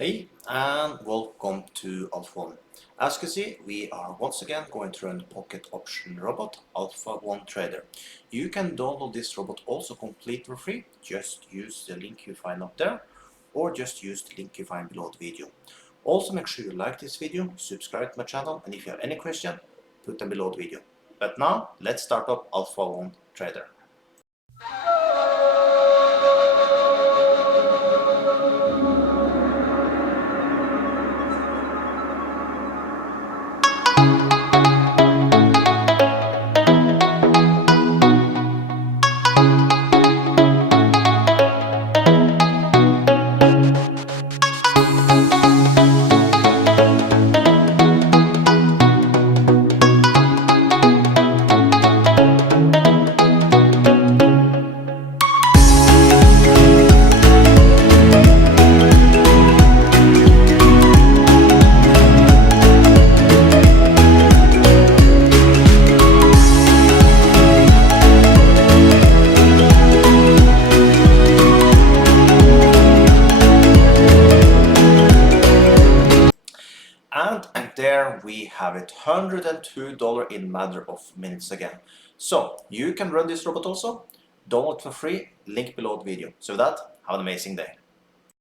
Hey and welcome to Alpha 1. As you can see, we are once again going to run the pocket option robot Alpha 1 Trader. You can download this robot also completely for free. Just use the link you find up there or just use the link you find below the video. Also make sure you like this video, subscribe to my channel, and if you have any question, put them below the video. But now, let's start up Alpha 1 Trader. And there we have it, $102 in matter of minutes again. So you can run this robot also, download for free, link below the video. So with that, have an amazing day.